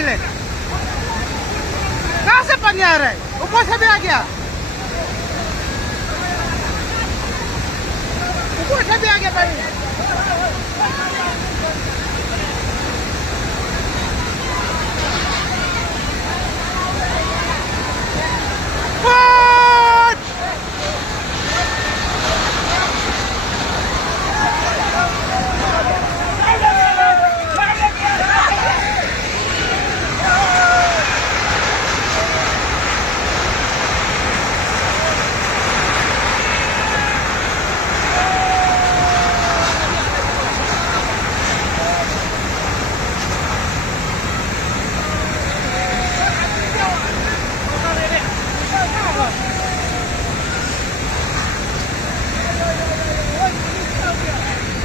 ले कहाँ से पानी आ रहा है ऊपर से भी आ गया ऊपर से भी आ गया पानी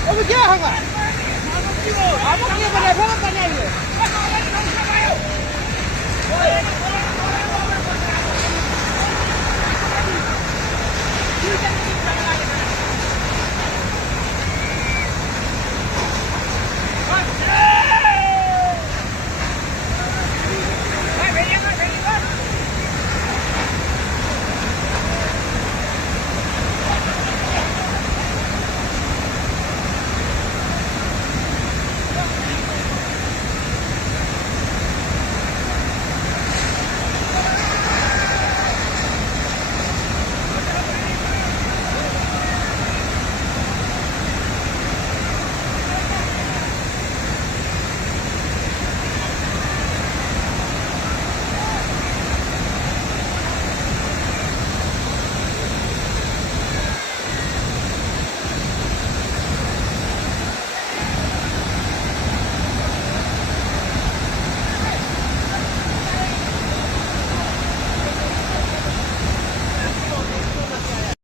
अभी क्या होगा आप क्यों बने फिर बनाइए